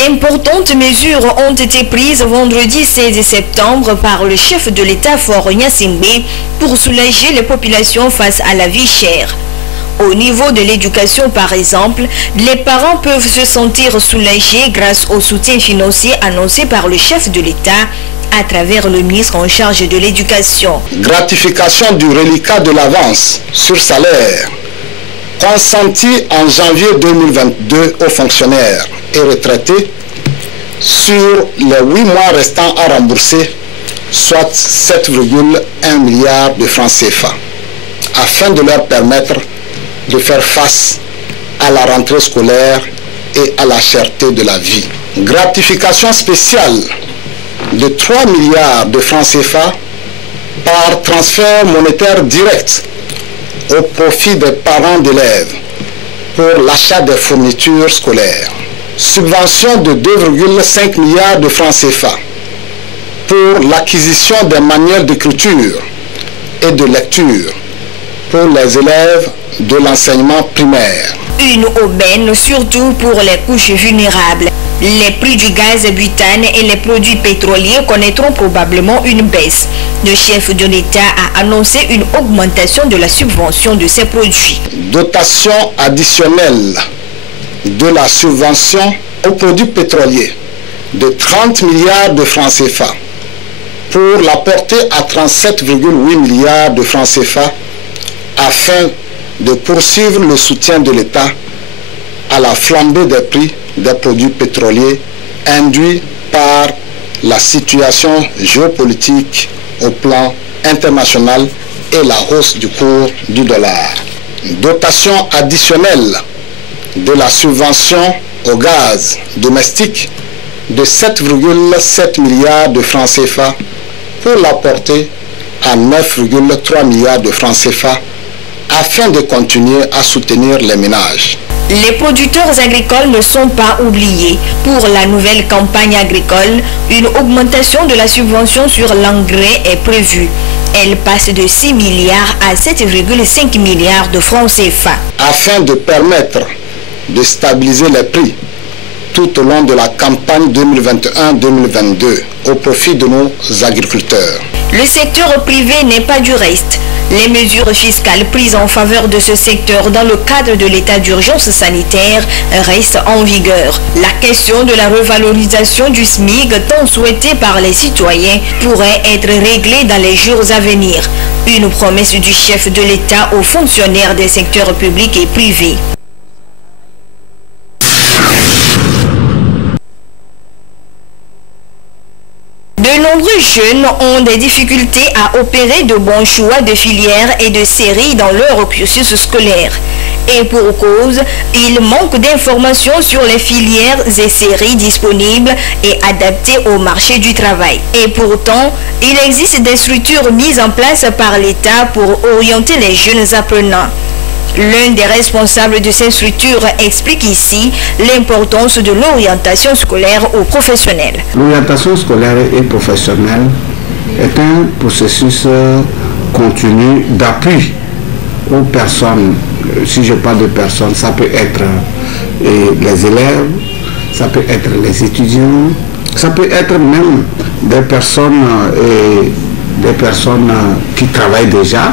D'importantes mesures ont été prises vendredi 16 septembre par le chef de l'État Faure Gnassingbé pour soulager les populations face à la vie chère. Au niveau de l'éducation, par exemple, les parents peuvent se sentir soulagés grâce au soutien financier annoncé par le chef de l'État à travers le ministre en charge de l'éducation. Gratification du reliquat de l'avance sur salaire consenti en janvier 2022 aux fonctionnaires et retraités sur les 8 mois restants à rembourser, soit 7,1 milliards de francs CFA, afin de leur permettre de faire face à la rentrée scolaire et à la cherté de la vie. Gratification spéciale de 3 milliards de francs CFA par transfert monétaire direct au profit des parents d'élèves pour l'achat des fournitures scolaires. Subvention de 2,5 milliards de francs CFA pour l'acquisition des manuels d'écriture et de lecture pour les élèves de l'enseignement primaire. Une aubaine surtout pour les couches vulnérables. Les prix du gaz butane et les produits pétroliers connaîtront probablement une baisse. Le chef de l'État a annoncé une augmentation de la subvention de ces produits. Dotation additionnelle de la subvention aux produits pétroliers de 30 milliards de francs CFA pour la porter à 37,8 milliards de francs CFA afin de poursuivre le soutien de l'État à la flambée des prix des produits pétroliers induits par la situation géopolitique au plan international et la hausse du cours du dollar. Dotation additionnelle de la subvention au gaz domestique de 7,7 milliards de francs CFA pour la porter à 9,3 milliards de francs CFA afin de continuer à soutenir les ménages. Les producteurs agricoles ne sont pas oubliés. Pour la nouvelle campagne agricole, une augmentation de la subvention sur l'engrais est prévue. Elle passe de 6 milliards à 7,5 milliards de francs CFA. Afin de permettre de stabiliser les prix tout au long de la campagne 2021-2022 au profit de nos agriculteurs. Le secteur privé n'est pas du reste. Les mesures fiscales prises en faveur de ce secteur dans le cadre de l'état d'urgence sanitaire restent en vigueur. La question de la revalorisation du SMIC tant souhaitée par les citoyens pourrait être réglée dans les jours à venir. Une promesse du chef de l'État aux fonctionnaires des secteurs publics et privés. De nombreux jeunes ont des difficultés à opérer de bons choix de filières et de séries dans leur cursus scolaire. Et pour cause, il manque d'informations sur les filières et séries disponibles et adaptées au marché du travail. Et pourtant, il existe des structures mises en place par l'État pour orienter les jeunes apprenants. L'un des responsables de ces structures explique ici l'importance de l'orientation scolaire aux professionnels. L'orientation scolaire et professionnelle est un processus continu d'appui aux personnes. Si je parle de personnes, ça peut être les élèves, ça peut être les étudiants, ça peut être même des personnes qui travaillent déjà,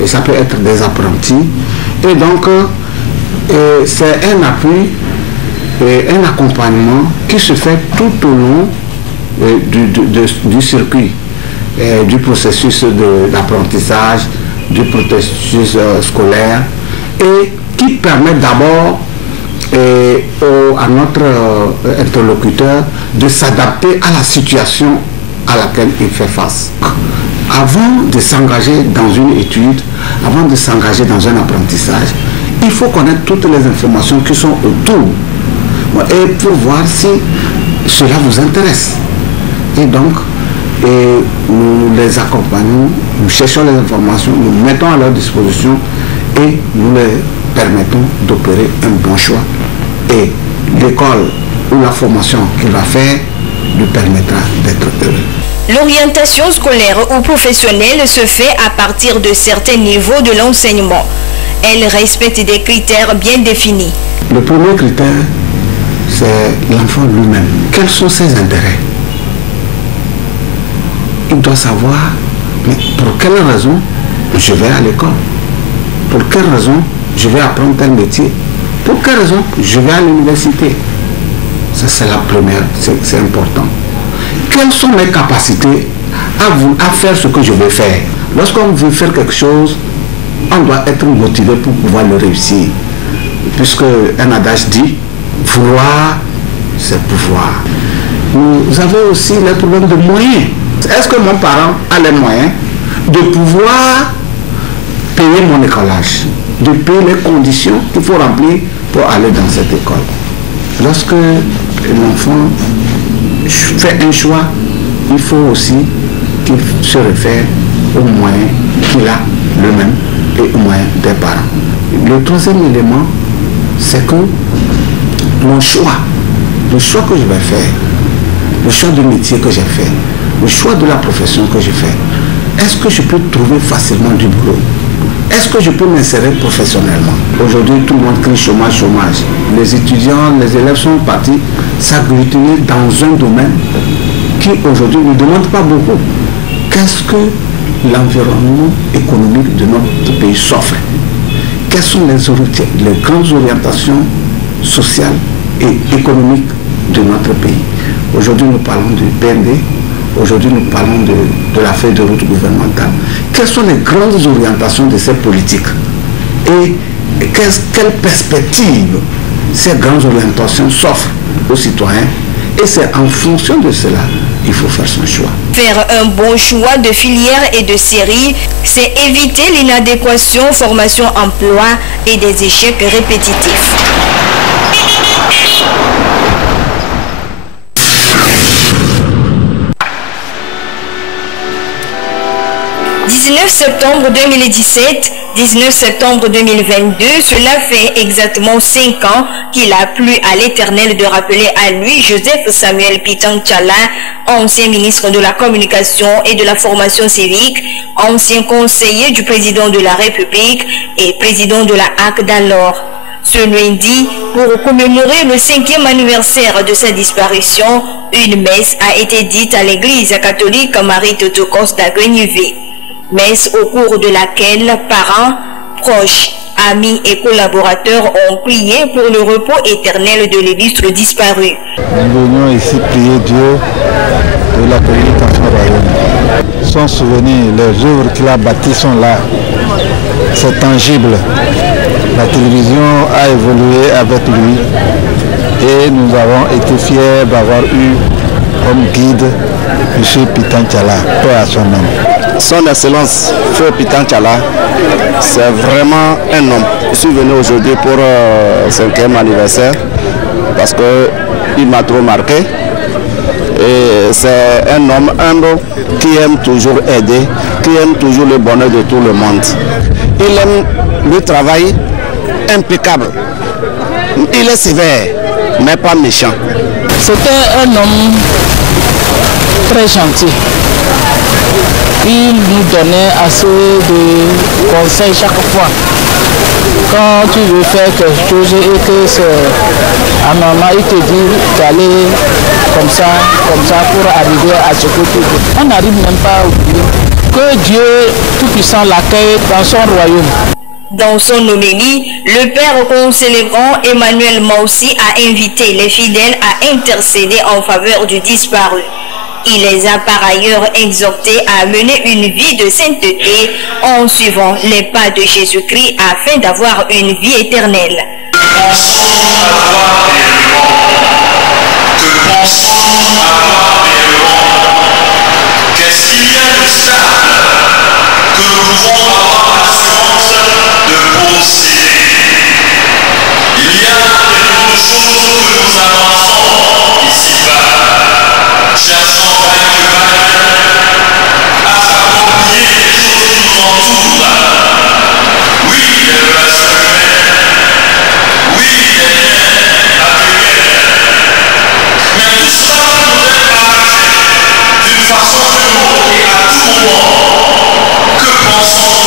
et ça peut être des apprentis. Et donc, c'est un appui et un accompagnement qui se fait tout au long du circuit, du processus d'apprentissage, du processus scolaire, et qui permet d'abord à notre interlocuteur de s'adapter à la situation à laquelle il fait face. Avant de s'engager dans une étude, avant de s'engager dans un apprentissage, il faut connaître toutes les informations qui sont autour et pour voir si cela vous intéresse. Et donc, nous les accompagnons, nous cherchons les informations, nous mettons à leur disposition et nous les permettons d'opérer un bon choix. Et l'école ou la formation qu'il va faire lui permettra d'être heureux. L'orientation scolaire ou professionnelle se fait à partir de certains niveaux de l'enseignement. Elle respecte des critères bien définis. Le premier critère, c'est l'enfant lui-même. Quels sont ses intérêts? Il doit savoir, mais pour quelle raison je vais à l'école? Pour quelle raison je vais apprendre tel métier? Pour quelle raison je vais à l'université? Ça, c'est la première, c'est important. Quelles sont mes capacités à faire ce que je veux faire? Lorsqu'on veut faire quelque chose, on doit être motivé pour pouvoir le réussir. Puisque un adage dit, vouloir, c'est pouvoir. Nous avons aussi le problème de moyens. Est-ce que mon parent a les moyens de pouvoir payer mon écolage, de payer les conditions qu'il faut remplir pour aller dans cette école? Lorsque l'enfant fait un choix, il faut aussi qu'il se réfère aux moyens qu'il a lui-même et aux moyens des parents. Le troisième élément, c'est que mon choix, le choix que je vais faire, le choix du métier que j'ai fait, le choix de la profession que je fais, est-ce que je peux trouver facilement du boulot? Est-ce que je peux m'insérer professionnellement? Aujourd'hui, tout le monde crie chômage, chômage. Les étudiants, les élèves sont partis s'agglutiner dans un domaine qui aujourd'hui ne demande pas beaucoup. Qu'est-ce que l'environnement économique de notre pays s'offre? Quelles sont les grandes orientations sociales et économiques de notre pays? Aujourd'hui, nous parlons du PND. Aujourd'hui, nous parlons de la feuille de route gouvernementale. Quelles sont les grandes orientations de ces politiques? Et quelles perspectives ces grandes orientations s'offrent aux citoyens? Et c'est en fonction de cela qu'il faut faire son choix. Faire un bon choix de filière et de série, c'est éviter l'inadéquation formation-emploi et des échecs répétitifs. 19 septembre 2017, 19 septembre 2022, cela fait exactement 5 ans qu'il a plu à l'Éternel de rappeler à lui Joseph Samuel Pitang Tchala, ancien ministre de la Communication et de la Formation civique, ancien conseiller du président de la République et président de la AC d'alors. Ce lundi, pour commémorer le 5e anniversaire de sa disparition, une messe a été dite à l'église catholique Marie-Théotokos d'Aguenivé. Messe au cours de laquelle parents, proches, amis et collaborateurs ont prié pour le repos éternel de l'illustre disparu. Nous venions ici prier Dieu de la péréquation royaume. Son souvenir, les œuvres qu'il a bâties sont là. C'est tangible. La télévision a évolué avec lui et nous avons été fiers d'avoir eu comme guide M. Pitang Tchala, paix à son nom. Son Excellence, Feu Pitang Tchala, c'est vraiment un homme. Je suis venu aujourd'hui pour le 5e anniversaire parce qu'il m'a trop marqué. Et c'est un homme humble qui aime toujours aider, qui aime toujours le bonheur de tout le monde. Il aime le travail impeccable. Il est sévère, mais pas méchant. C'était un homme très gentil. Il nous donnait assez de conseils chaque fois. Quand tu veux faire quelque chose et que c'est un moment, il te dit d'aller comme ça pour arriver à ce que tu veux. On n'arrive même pas à oublier que Dieu Tout-Puissant l'accueille dans son royaume. Dans son homélie, le père concélébrant Emmanuel Maussi a invité les fidèles à intercéder en faveur du disparu. Il les a par ailleurs exhortés à mener une vie de sainteté en suivant les pas de Jésus-Christ afin d'avoir une vie éternelle. Qu'est-ce qu'il y a de stable que nous pouvons avoir l'assurance de posséder? Il y a de nombreuses choses que nous avançons ici-bas, cherchant à s'approprier les choses qui nous entourent. Oui, les relations humaines, oui, les liens matériels, mais tout cela nous est arraché d'une façon ou d'une autre et à tout moment. Que pensons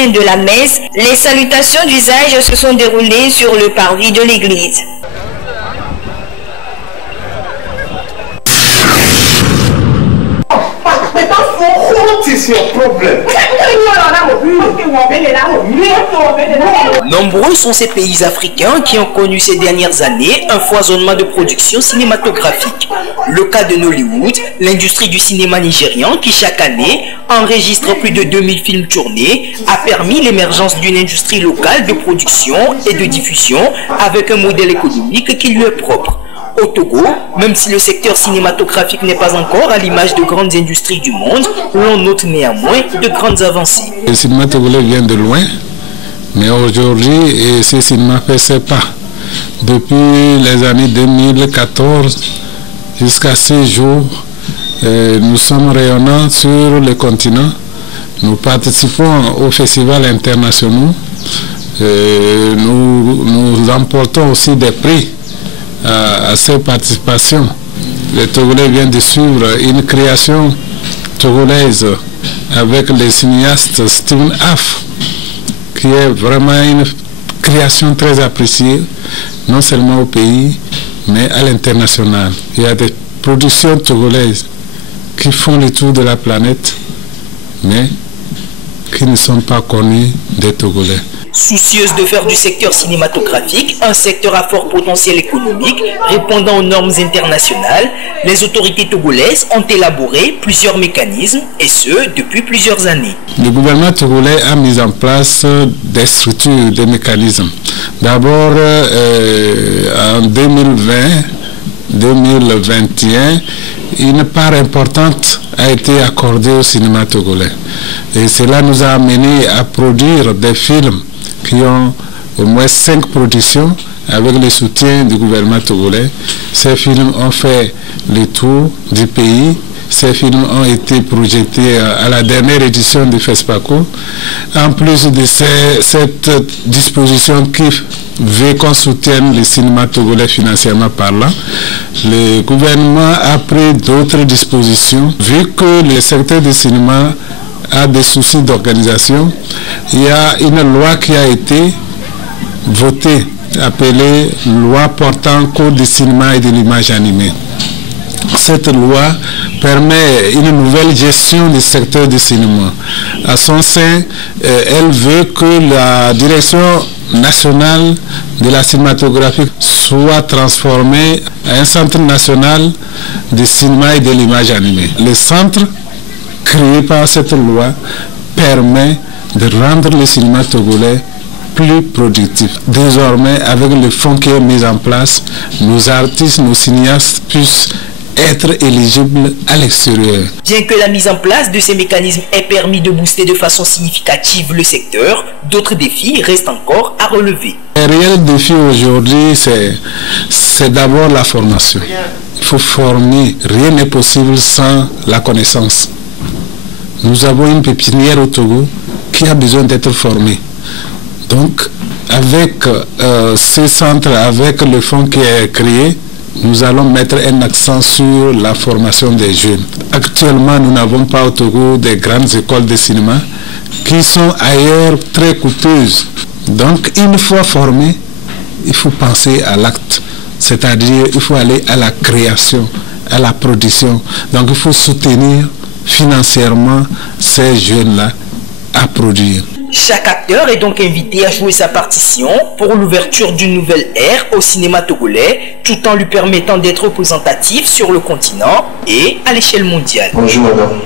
fin de la messe, les salutations d'usage se sont déroulées sur le parvis de l'église. Nombreux sont ces pays africains qui ont connu ces dernières années un foisonnement de production cinématographique. Le cas de Nollywood, l'industrie du cinéma nigérian qui chaque année enregistre plus de 2000 films tournés, a permis l'émergence d'une industrie locale de production et de diffusion avec un modèle économique qui lui est propre. Au Togo, même si le secteur cinématographique n'est pas encore à l'image de grandes industries du monde, l'on note néanmoins de grandes avancées. Le cinéma togolais vient de loin, mais aujourd'hui, ce cinéma fait ses pas. Depuis les années 2014 jusqu'à ces jours, nous sommes rayonnants sur le continent. Nous participons aux festivals internationaux. Nous emportons aussi des prix à ces participations. Les Togolais viennent de suivre une création togolaise avec le cinéaste Steven Aff, qui est vraiment une création très appréciée, non seulement au pays, mais à l'international. Il y a des productions togolaises qui font le tour de la planète, mais qui ne sont pas connues des Togolais. Soucieuse de faire du secteur cinématographique un secteur à fort potentiel économique répondant aux normes internationales, les autorités togolaises ont élaboré plusieurs mécanismes, et ce, depuis plusieurs années. Le gouvernement togolais a mis en place des structures, des mécanismes. D'abord, en 2020-2021, une part importante a été accordée au cinéma togolais. Et cela nous a amené à produire des films qui ont au moins 5 productions avec le soutien du gouvernement togolais. Ces films ont fait le tour du pays. Ces films ont été projetés à la dernière édition du FESPACO. En plus de cette disposition qui veut qu'on soutienne le cinéma togolais financièrement parlant, le gouvernement a pris d'autres dispositions. Vu que le secteur du cinéma a des soucis d'organisation, il y a une loi qui a été votée, appelée loi portant code du cinéma et de l'image animée. Cette loi permet une nouvelle gestion du secteur du cinéma. À son sein, elle veut que la direction nationale de la cinématographie soit transformée en un centre national du cinéma et de l'image animée. Le centre créé par cette loi permet de rendre le cinéma togolais plus productif. Désormais, avec le fonds qui est mis en place, nos artistes, nos cinéastes puissent être éligibles à l'extérieur. Bien que la mise en place de ces mécanismes ait permis de booster de façon significative le secteur, d'autres défis restent encore à relever. Le réel défi aujourd'hui, c'est d'abord la formation. Il faut former. Rien n'est possible sans la connaissance. Nous avons une pépinière au Togo qui a besoin d'être formée. Donc, avec ces centres, avec le fonds qui est créé, nous allons mettre un accent sur la formation des jeunes. Actuellement, nous n'avons pas au Togo des grandes écoles de cinéma qui sont ailleurs très coûteuses. Donc, une fois formés, il faut penser à l'acte, c'est-à-dire il faut aller à la création, à la production. Donc, il faut soutenir financièrement ces jeunes-là à produire. Chaque acteur est donc invité à jouer sa partition pour l'ouverture d'une nouvelle ère au cinéma togolais, tout en lui permettant d'être représentatif sur le continent et à l'échelle mondiale. Bonjour madame.